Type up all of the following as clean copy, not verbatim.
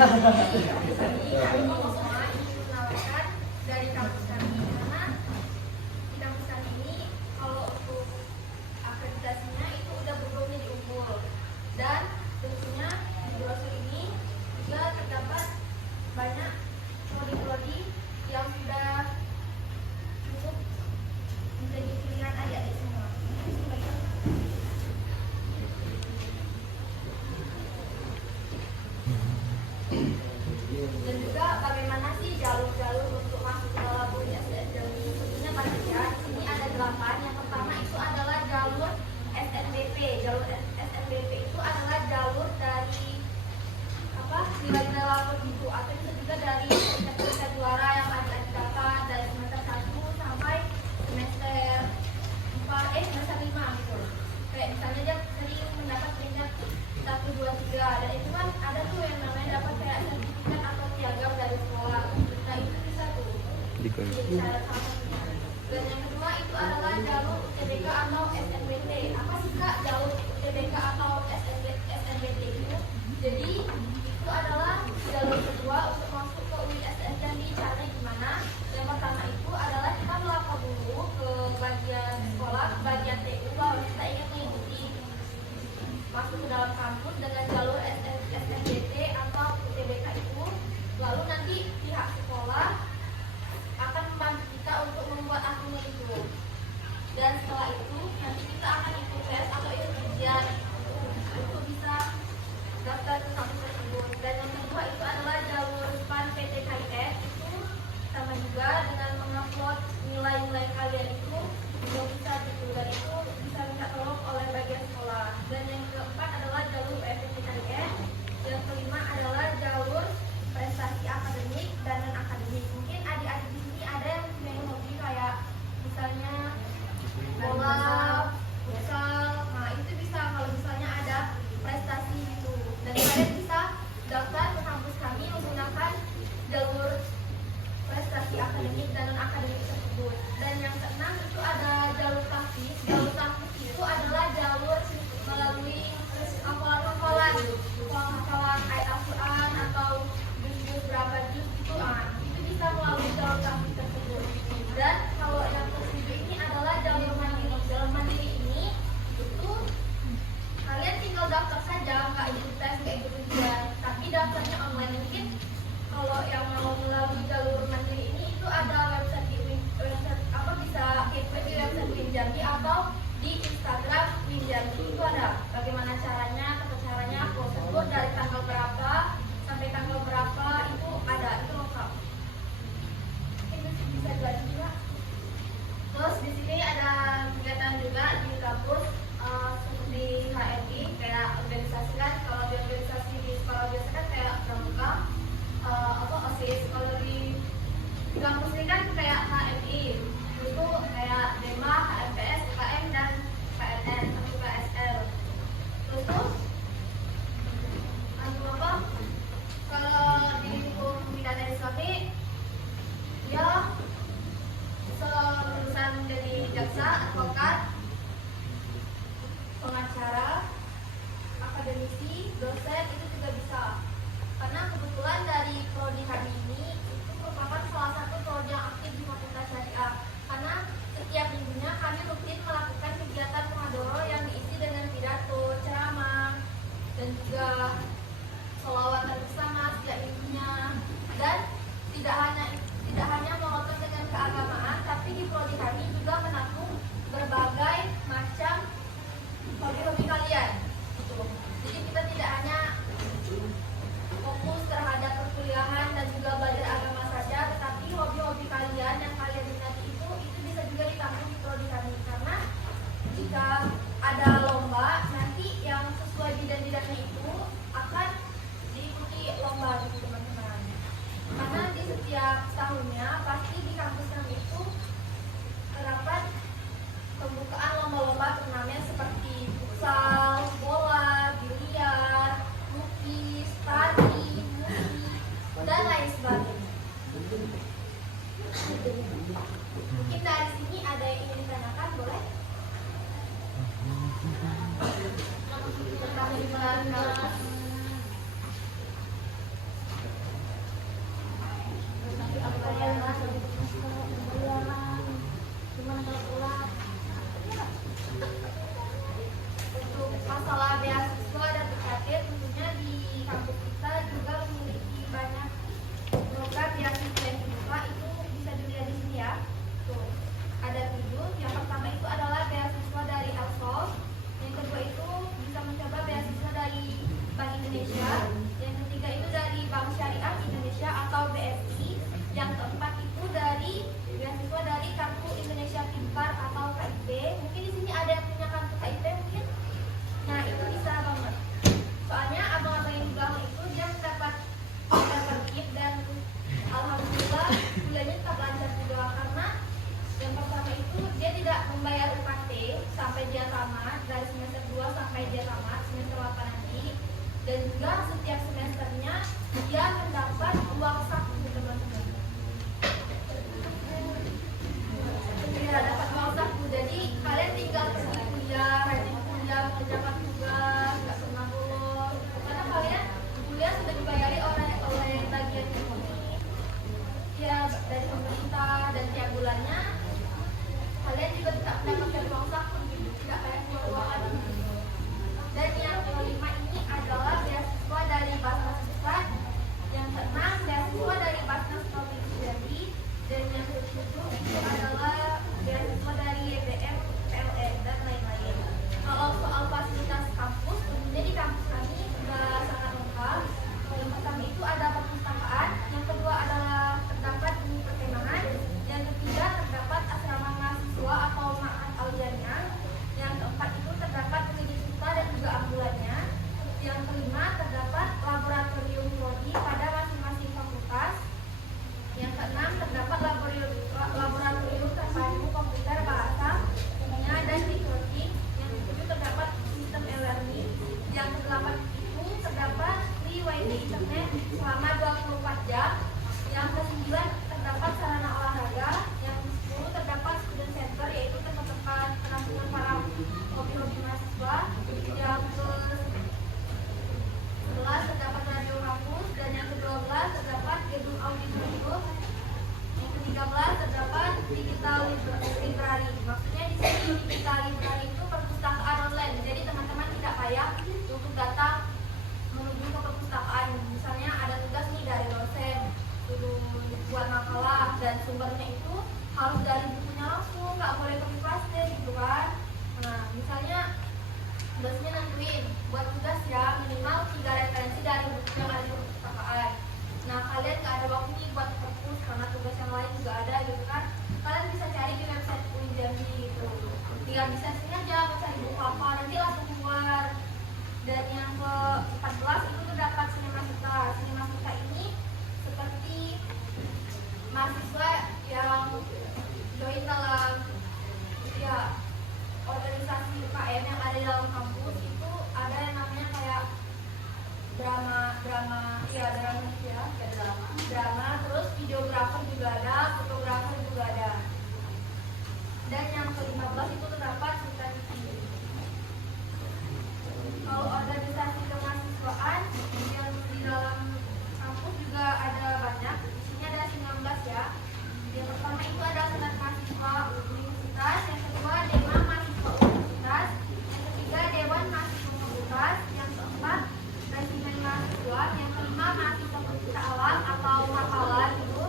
Jadi kami semua ingin menawarkan dari kampus kami, karena di kampus kami ini kalau untuk akreditasinya itu udah berguna di Unggul, dan tentunya di brosur ini juga terdapat banyak prodi-prodi yang sudah cukup menjadi pilihan adik-adik semua. Dan juga bagaimana sih jalur-jalur untuk masuk ke dalam UISDM ini? Tentunya banyak ya. Di sini ada 8. Yang pertama itu adalah jalur SNBP. Jalur SNBP itu adalah jalur dari nilai-nilai lapor gitu, atau bisa juga dari peringkat juara yang adik-adik dapat dari semester 1 sampai semester 4, semester 5 gitu. Kayak misalnya dia sering mendapat peringkat 1, 2, 3, dan itu kan ada tuh yang namanya dapat kayak sertifikat atau piagam dari sekolah. Nah itu bisa tuh jadi syarat salah satunya. Dan yang kedua itu adalah jalur UTBK atau SNBT. Apa sih kak jalur UTBK atau SNBT itu? Jadi itu adalah jalur kedua untuk masuk ke UISDM. Di caranya gimana? Yang pertama itu adalah kita melapor dulu ke bagian sekolah, bagian TU, bahwa kita ingin mengikuti masuk ke dalam kampus dengan jalur SNBT atau UTBK itu. Lalu nanti pihak sekolah akan membantu kita untuk membuat akunnya itu. Dan setelah itu nanti kita akan ikut tes atau ikut ujian untuk bisa daftar ke kampus tersebut. Dan yang kedua itu adalah jalur PAN PTKIS. Itu sama juga dengan mengupload nilai-nilai kalian itu juga bisa gitu, dan itu bisa minta tolong oleh bagian sekolah. Dan yang keempat adalah jalur PTKIS. Yang kelima adalah jalur prestasi akademik dan non akademik. Mungkin adik-adik di sini ada yang punya hobi kayak misalnya bola, futsal. Nah itu bisa kalau misalnya ada prestasi gitu. Dan kalian bisa daftar ke kampus kami menggunakan jalur prestasi akademik dan non akademik tersebut. Dan yang keenam itu ada jalur praktis. Jalur praktis itu adalah jalur melalui hafalan ayat Al-Quran atau juz berapa juz itu, itu bisa melalui jalur praktis tersebut. Dan kalau yang ketujuh ini adalah jalur mandiri. Jalur mandiri ini itu kalian tinggal daftar saja, nggak ikut tes, nggak ikut ujian, tapi daftarnya online. Mungkin kalau yang mau melalui jalur mandiri ini itu ada website bisa kepo di website Winjambi atau di Instagram Winjambi. Itu ada bagaimana caranya, tata caranya, prosedur dari tanggal berapa sampai tanggal berapa itu ada, itu lengkap. Ini bisa jadi juga. Terus di sini ada kegiatan juga di kampus seperti HRI, kayak organisasi kan. Kalau di organisasi di sekolah biasa kan kayak pramuka, OSIS. Kalau di kampus ini kan kayak HMI, itu kayak DEMA, HMPS, UKM, dan PNN atau PSL. Terus tuh kalau di hukum pidana Islami dia lulusan dari jaksa, advokat, pengacara, akademisi, dosen, itu juga bisa. Karena kebetulan dari prodi kami ini itu merupakan salah satu prodi yang aktif di Fakultas Syariah. Karena setiap minggunya kami rutin melakukan kegiatan muhadharah yang diisi dengan pidato, ceramah, dan juga sholawatan bersama setiap minggunya. Dan tidak hanya monoton dengan keagamaan, tapi di prodi kami juga menampung berbagai macam hobi-hobi kalian. Jadi kita tidak hanya fokus terhadap perkuliahan dan juga belajar agama saja, tetapi hobi-hobi kalian yang kalian minati itu bisa juga ditampung di prodi kami. Karena jika ada lomba, nanti yang sesuai bidang-bidangnya itu akan diikuti lomba gitu teman-teman. Karena di setiap tahunnya pasti di kampus kami itu terdapat pembukaan lomba-lomba turnamen seperti futsal, bola, biliar, lukis, tari, musik, dan lain sebagainya. Mungkin dari sini ada yang ingin ditanyakan, boleh? Pertama di mana? itu dia tidak membayar UKT sampai dia tamat, dari semester 2 sampai dia tamat semester 8 nanti. Dan juga setiap semesternya dia mendapat uang saku, teman-teman. Dia dapat uang saku, jadi kalian tinggal pergi kuliah, rajin kuliah, mengerjakan tugas, nggak pernah bolos. Karena kalian kuliah sudah dibayari oleh bagian ini, ya dari pemerintah, dan tiap bulannya kalian juga tidak mendapatkan uang saku, tidak kayak keluar uang lagi. Dan yang kelima ini adalah beasiswa dari Basnas Pusat, yang keenam beasiswa dari Basnas Public Study, dan yang ketujuh itu adalah beasiswa dari YBM, PLN, dan lain-lain. Kalau soal fasilitas kampus, tentunya di kampus kami sudah sangat lengkap. Yang pertama itu ada perpustakaan, yang kedua adalah terdapat unit perkemahan, yang ketiga terdapat asrama mahasiswa atau ma'had al-jamiah, yang keempat itu terdapat klinik suta dan juga ambulannya, yang kelima terdapat laboratorium prodi pada masing-masing fakultas, yang keenam terdapat laboratorium terpadu komputer, bahasa, kimia, dan mikrotik, yang ketujuh terdapat sistem e-learning, yang kedelapan itu terdapat free wifi internet selama 24 jam, yang kesembilan terdapat sarana olahraga, yang ke-10 terdapat student center, yaitu tempat-tempat penampungan para hobi-hobi mahasiswa, yang ke-11 terdapat radio kampus, dan yang ke-12 terdapat gedung auditorium, yang ke-13 terdapat digital library. Maksudnya di sini digital library itu perpustakaan online, jadi teman-teman tidak payah untuk datang menuju ke perpustakaan. Misalnya ada tugas nih dari dosen, suruh buat makalah, dan sumbernya itu harus dari bukunya langsung, nggak boleh copy paste gitu kan. Nah, misalnya dosennya nentuin buat tugas ya minimal 3 referensi dari buku yang ada di perpustakaan. Nah, kalian nggak ada waktu nih buat perpus karena tugas yang lain juga ada gitu kan. Kalian bisa cari di website UI Jambi gitu. Tinggal bisa sini aja mau cari buku apa, nanti langsung keluar. Dan yang ke-14 itu terdapat Sinema Suta. Sinema Suta ini seperti mahasiswa yang join dalam ya organisasi UKM yang ada di dalam kampus, itu ada yang namanya kayak drama terus videografer juga ada, fotografer juga ada. Dan yang ke-15 itu terdapat Suta TV. Kalau organisasi kemahasiswaan yang di dalam kampus juga ada banyak, isinya ada 19 ya. Yang pertama itu ada Senat Mahasiswa Universitas, yang kedua Dewan Mahasiswa Universitas, yang ketiga Dewan Mahasiswa Fakultas, yang keempat Resimen Mahasiswa, yang kelima Mahasiswa Pencipta Alam atau Mapala gitu.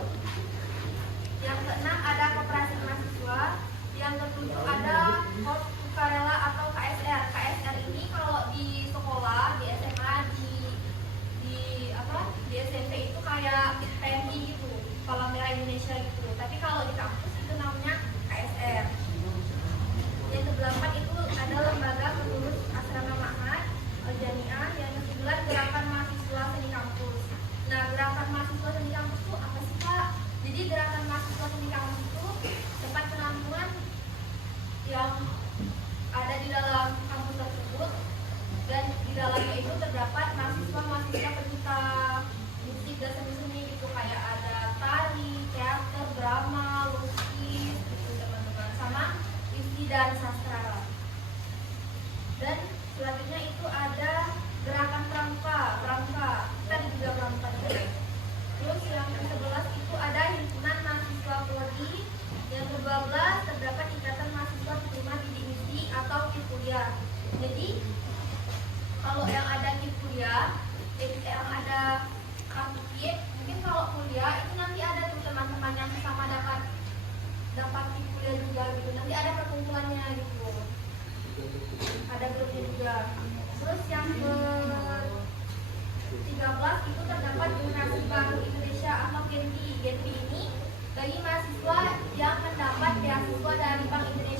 Yang keenam ada Koperasi Mahasiswa, yang ketujuh ada Korps Sukarela atau KSR. KSR ini kalau di sekolah, di SMA, di SMP itu kayak PMI gitu, Palang Merah Indonesia gitu. Tapi kalau di kampus itu namanya KSR. Yang ke-8 itu ada Lembaga Pengurus Asrama Ma'had al-Jamiah, yang ke-9 Gerakan Mahasiswa Seni Kampus. Nah, Gerakan Mahasiswa Seni Kampus itu apa sih, Pak? Jadi Gerakan Mahasiswa Seni Kampus itu tempat penampungan yang ada di dalam kampus tersebut, dan di dalamnya itu terdapat mahasiswa-mahasiswa pencipta musik dan seni-seni gitu, kayak ada tari, teater, drama, lukis gitu teman-teman, sama isi dan sastra. Dan selanjutnya itu ada Gerakan Pramuka, kita juga pramuka juga. Terus yang ke-11 itu ada Himpunan Mahasiswa Prodi, yang ke-12 terdapat Ikatan Mahasiswa Penerima Bidik Misi atau KIP kuliah. Jadi kalau yang ada KIP kuliah, yang ada kampus KIP, mungkin kalau kuliah itu nanti ada tuh teman-teman yang sama dapat KIP kuliah juga gitu. Nanti ada perkumpulannya gitu. Ada grupnya juga. Terus yang ke-13 itu terdapat Generasi Baru Indonesia atau GENPI. GENPI ini bagi mahasiswa yang mendapat beasiswa dari Bank Indonesia.